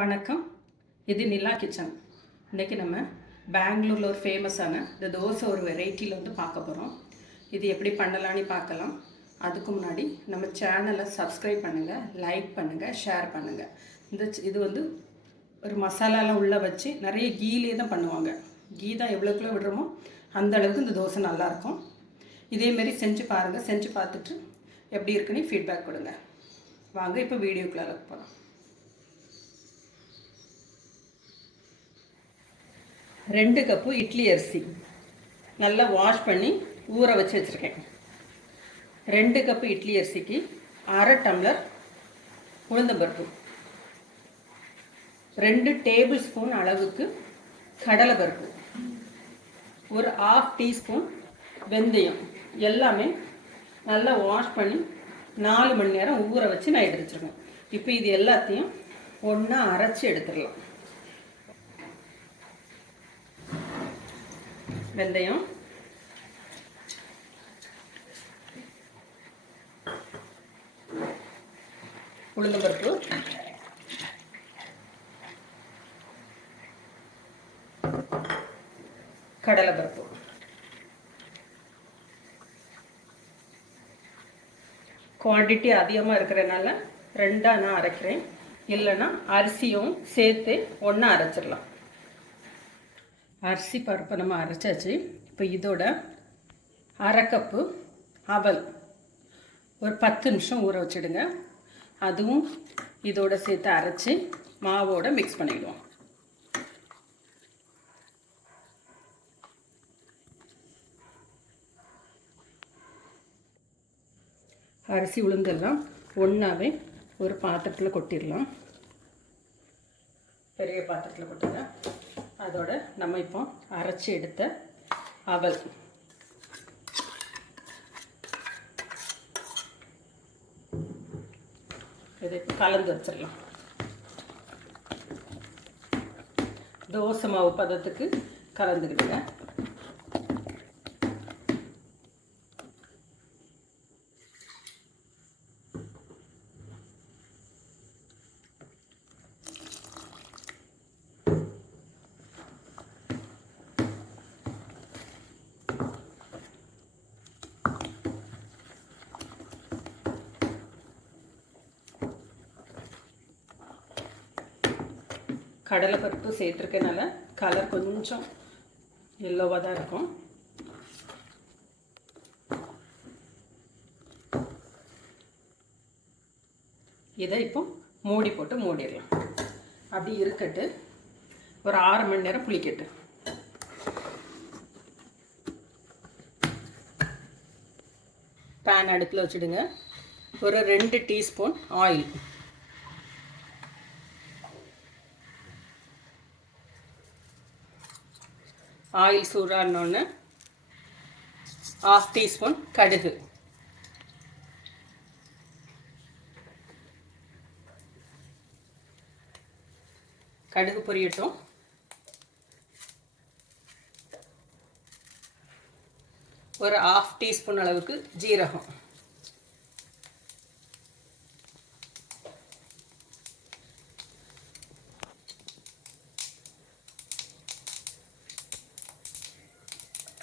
வணக்கம். இது நிலா கிச்சன். இன்றைக்கி நம்ம பெங்களூரில் ஒரு ஃபேமஸான இந்த தோசை ஒரு வெரைட்டியில் வந்து பார்க்க போகிறோம். இது எப்படி பண்ணலான்னு பார்க்கலாம். அதுக்கு முன்னாடி நம்ம சேனலை சப்ஸ்கிரைப் பண்ணுங்கள், லைக் பண்ணுங்கள், ஷேர் பண்ணுங்கள். இது வந்து ஒரு மசாலாலாம் உள்ளே வச்சு நிறைய கீலே தான் பண்ணுவாங்க. கீ தான் எவ்வளோக்குள்ளே விடுறோமோ அந்த அளவுக்கு இந்த தோசை நல்லாயிருக்கும். இதேமாரி செஞ்சு பாருங்கள். செஞ்சு பார்த்துட்டு எப்படி இருக்குன்னு ஃபீட்பேக் கொடுங்க. வாங்க இப்போ வீடியோக்குள்ளே போகலாம். 2 கப்பு இட்லி அரிசி நல்லா வாஷ் பண்ணி ஊற வச்சு வச்சுருக்கேன். 2 கப்பு இட்லி அரிசிக்கு 1/2 டம்ளர் உளுந்தம்பருப்பு, 2 டேபிள் ஸ்பூன் அளவுக்கு கடலைப்பருப்பு, ஒரு 1/2 டீஸ்பூன் வெந்தயம் எல்லாமே நல்லா வாஷ் பண்ணி 4 மணி நேரம் ஊற வச்சு நான் எடுத்து வச்சுருக்கேன். இப்போ இது எல்லாத்தையும் ஒன்றா அரைச்சி எடுத்துடலாம். வெந்தயம், உளுந்தம்பருப்பு, கடலைப்பருப்பு. குவான்டிட்டி அதிகமாக இருக்கிறதுனால 2ஆ நான் அரைக்கிறேன். இல்லைன்னா அரிசியும் சேர்த்து ஒன்றா அரைச்சிடலாம். அரிசி பருப்பை நம்ம அரைச்சாச்சு. இப்போ இதோட 1/2 கப்பு அவல் ஒரு 10 நிமிஷம் ஊற வச்சுடுங்க. அதுவும் இதோட சேர்த்து அரைச்சி மாவோடு மிக்ஸ் பண்ணிடுவோம். அரிசி உளுந்தெல்லாம் ஒன்றாவே ஒரு பாத்திரத்தில் கொட்டிடலாம். பெரிய பாத்திரத்தில் கொட்டுங்க. அதோட நம்ம இப்போ அரைச்சி எடுத்த அவல் இதை கலந்து வச்சிடலாம். தோசை மாவு பதத்துக்கு கலந்துக்கிடுங்க. கடலைப்பருப்பு சேர்த்துருக்கனால கலர் கொஞ்சம் எல்லோவாக தான் இருக்கும். இதை இப்போ மூடி போட்டு மூடிடலாம். அப்படி இருக்கட்டு. ஒரு 6 மணி நேரம் புளிக்கட்டு. பேன் அடுப்பில் வச்சுடுங்க. ஒரு 2 டீஸ்பூன் ஆயில், ஆயில் சூடானோன்னு 1/2 டீஸ்பூன் கடுகு, கடுகு பொரியட்டும். ஒரு 1/2 டீஸ்பூன் அளவுக்கு ஜீரகம்,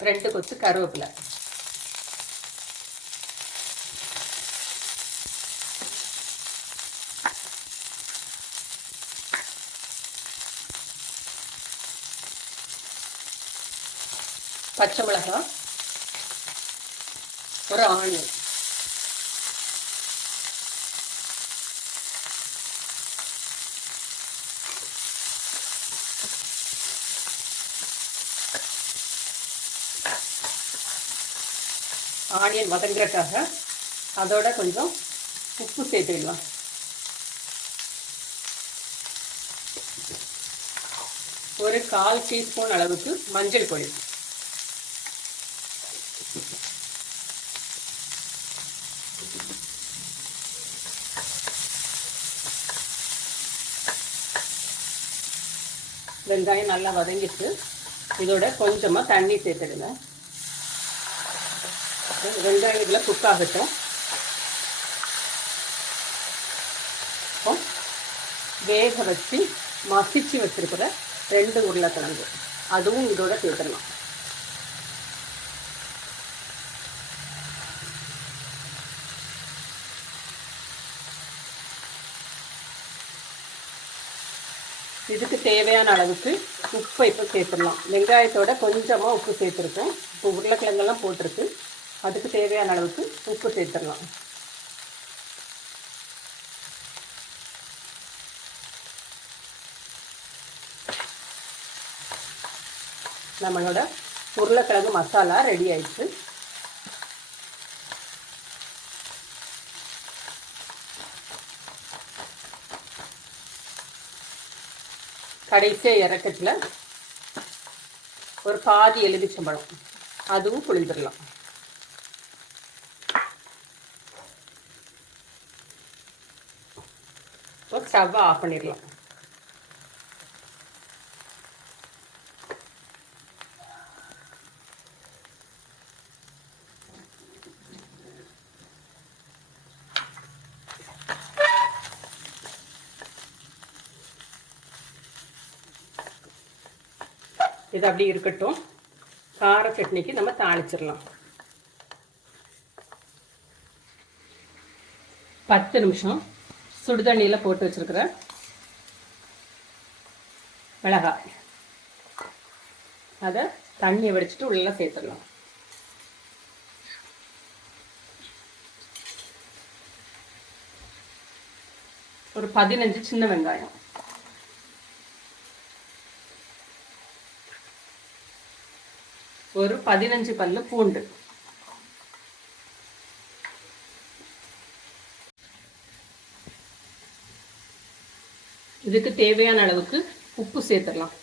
ரெண்டு கொத்து கருவேப்பிலை, பச்சை மிளகாய், ஒரு ஆனியன், ஆனியன் வதங்குறதுக்காக அதோட கொஞ்சம் உப்பு சேர்த்துடலாம். ஒரு 1/4 டீஸ்பூன் அளவுக்கு மஞ்சள் பொடி, வெங்காயம் நல்லா வதங்கிட்டு இதோட கொஞ்சமாக தண்ணி சேர்த்துடுங்க. வெங்காயம் இதில் குக் ஆகட்டும். வேக வச்சு மசிச்சு வச்சுருக்கிற 2 உருளைக்கிழங்கு அதுவும் இதோட சேர்த்துடலாம். இதுக்கு தேவையான அளவுக்கு உப்பை இப்போ சேர்த்துடலாம். வெங்காயத்தோட கொஞ்சமாக உப்பு சேர்த்துருக்கோம். இப்போ உருளைக்கிழங்கெல்லாம் போட்டிருக்கு, அதுக்கு தேவையான அளவுக்கு உப்பு சேர்த்துடலாம். நம்மளோட உருளைக்கிழங்கு மசாலா ரெடி ஆயிடுச்சு. கடைசியாக இறக்கத்தில் ஒரு பாதி எலுமிச்சம்பழம் அதுவும் புளிஞ்சிடலாம். இப்போ ஸ்டவ்வை ஆஃப் பண்ணிடலாம். இது அப்படி இருக்கட்டும். கார சட்னிக்கு நம்ம தாளிச்சிடலாம். 10 நிமிஷம் சுடுதண்ணியில் போட்டு வச்சுருக்கிற மிளகாய் அதை தண்ணியை வடிச்சிட்டு உள்ள சேர்த்துடலாம். ஒரு 15 சின்ன வெங்காயம், ஒரு 15 பல்லு பூண்டு, இதுக்கு தேவையான அளவுக்கு உப்பு சேர்த்துடலாம்.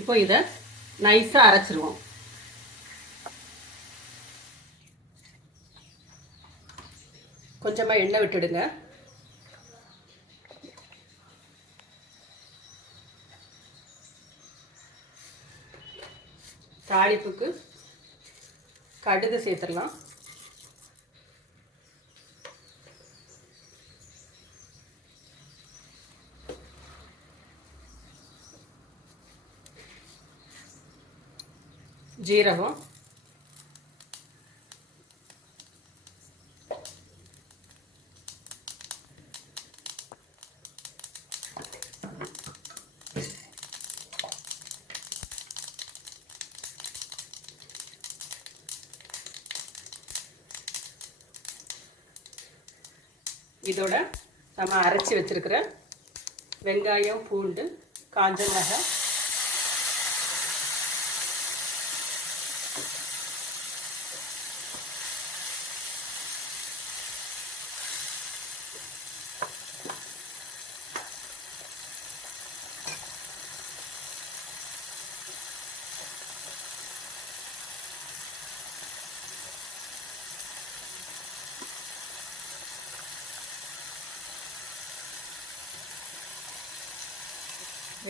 இப்போ இதை நைஸாக அரைச்சிருவோம். கொஞ்சமாக எண்ணெய் விட்டுடுங்க. தாளிப்புக்கு கடுகு சேர்த்துடலாம். ஜீரகம், இதோட நம்ம அரைச்சி வச்சிருக்கிற வெங்காயம், பூண்டு, காஞ்ச மிளகாய்,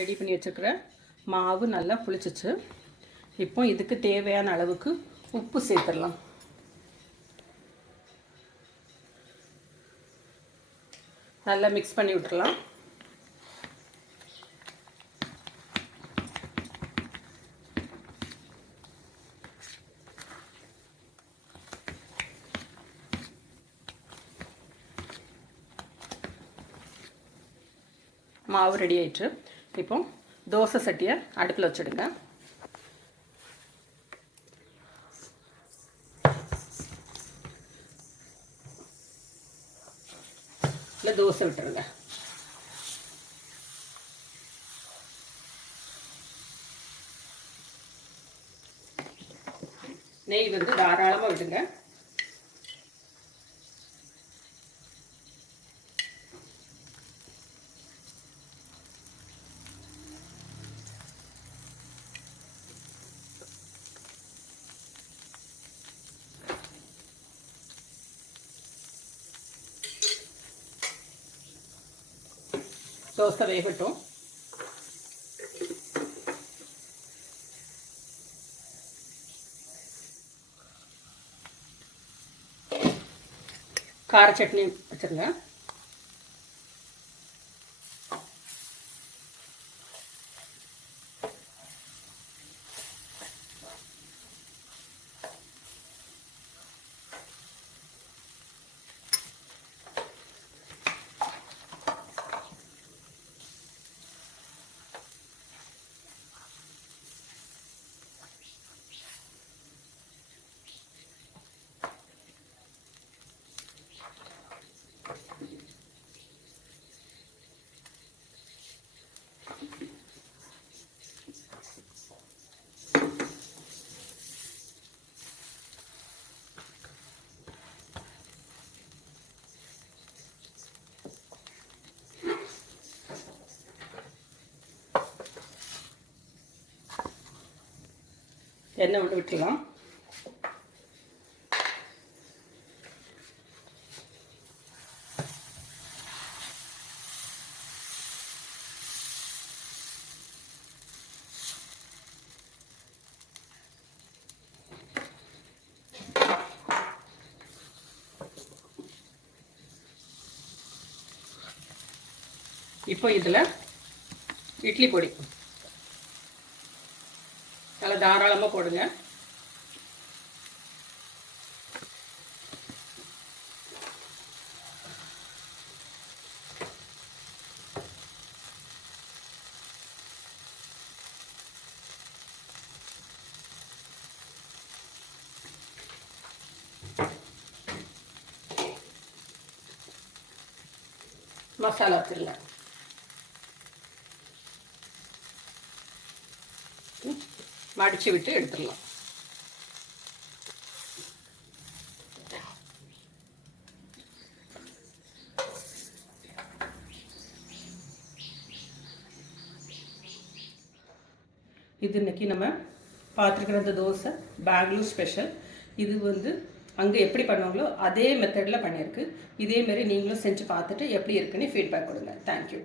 ரெடி பண்ணி வச்சுருக்கிற மாவு நல்லா புளிச்சிச்சு. இப்போ இதுக்கு தேவையான அளவுக்கு உப்பு சேர்த்துடலாம். நல்லா மிக்ஸ் பண்ணி விட்டுறலாம். மாவு ரெடி ஆயிடுச்சு. இப்போ தோசை சட்டியை அடுப்பில் வச்சுடுங்க. இல்லை தோசை விட்டுருங்க. நெய் வந்து தாராளமாக விடுங்க. தோசை வேகட்டும். கார சட்னி வச்சுருங்க. எண்ணெய் ஒன்று விட்டுலாம். இப்போ இதில் இட்லி பொடி நல்லா தாராளமாக போடுங்க. மசாலா வச்சிடலாம். மடித்து விட்டு எடுத்துடலாம். இது இன்றைக்கி நம்ம பார்த்துருக்குற அந்த தோசை பெங்களூர் ஸ்பெஷல். இது வந்து அங்கே எப்படி பண்ணுவாங்களோ அதே மெத்தடில் பண்ணியிருக்கு. இதேமாரி நீங்களும் செஞ்சு பார்த்துட்டு எப்படி இருக்குன்னு ஃபீட்பேக் கொடுங்க. தேங்க்யூ.